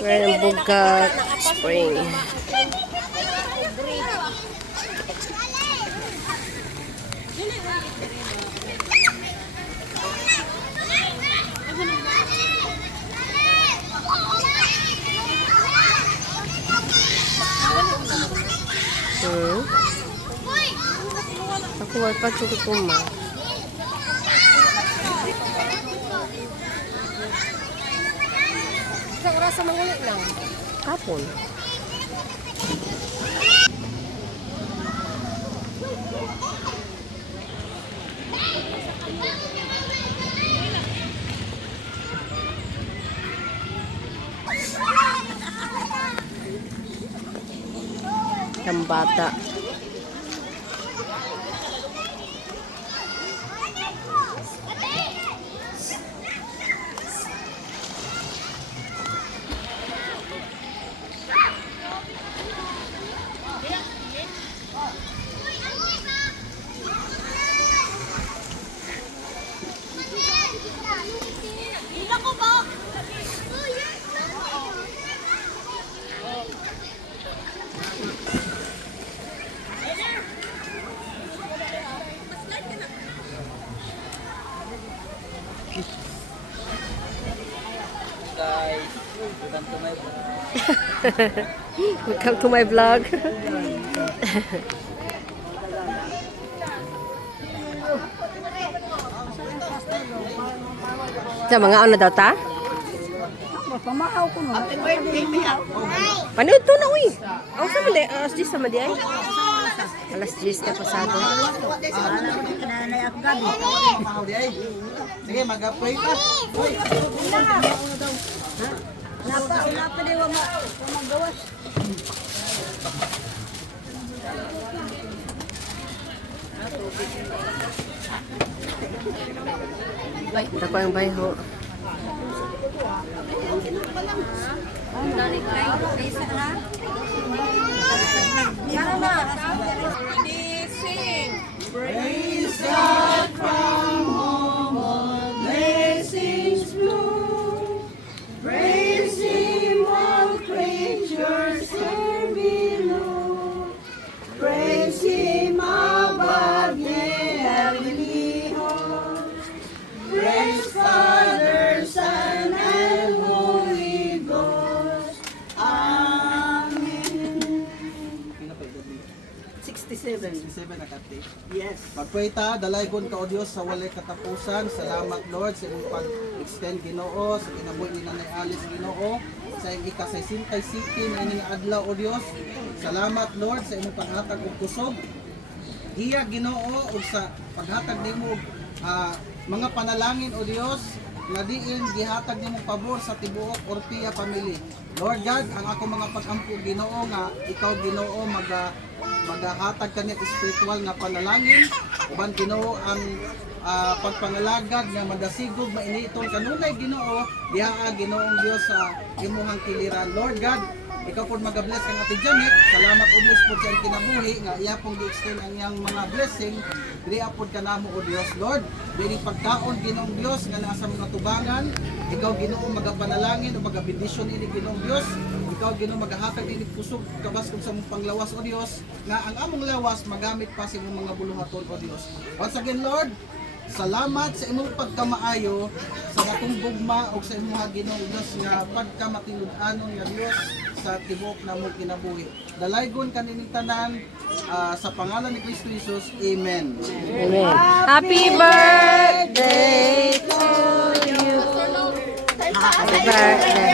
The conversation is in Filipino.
We're in Bugak Spring. Aku wala pa cukup kuma. Isang oras sa mangulit lang. Kapon. Ang bata. Guys, welcome to my vlog. Welcome to my vlog. Sa mga ano daw ta? Pamahaw ko no. Ano ito na uy? Ang sa mali, alas 10 sa mali ay. Alas 10 na pasado. Nanay ako gabi. Sige, mag-pray ka. Uy, Napa di wa magawas. Dako ang bayho. praise God from whom all blessings flow. Praise Him, all creatures here below. Praise Him above the heavenly host. Praise Father, Son, and Holy Ghost. Amen. 67. 67 na kati. Yes. Magpray ta, dalaygon ka o Diyos sa walay katapusan. Salamat Lord sa imong pag-extend Ginoo, sa kinabuhi ni Nanay Alice Ginoo, sa iyong ika-66 na ining adlaw o Diyos. Salamat Lord sa imong paghatag og kusog. Iya Ginoo ug sa paghatag nimo mga panalangin o Diyos nga diin gihatag nimo pabor sa tibuok Orpia family. Lord God, ang ako mga pag-ampo Ginoo nga ikaw Ginoo maghatag kaniya spiritual nga panalangin uban Ginoo ang pagpangalagad nga madasigog mainiton kanunay Ginoo diha Ginoong Dios sa imong kiliran. Lord God, ikaw po mag-bless kang Ate Janet. Salamat o Diyos po sa kinabuhi nga iya pong gi-extend ang iyang mga blessing diri apod kanamo o Dios. Lord, diri pagkaon Ginoong Dios nga naa sa mga tubangan, ikaw Ginoo magapanalangin o magabendisyon ini Ginoong Dios. Ikaw Ginoo magahatag ini pusog kabaskog sa mong panglawas o Dios nga ang among lawas magamit pa sa imong mga buluhaton o Dios. Once again Lord, salamat sa imong pagkamaayo sa katong gugma o sa imong Ginoong Dios nga pagkamatinud-anon nga Dios sa tibuok na mong kinabuhi. Dalaygon kanining tanan sa pangalan ni Kristo Jesus. Amen. Amen. Happy birthday to you. Happy birthday.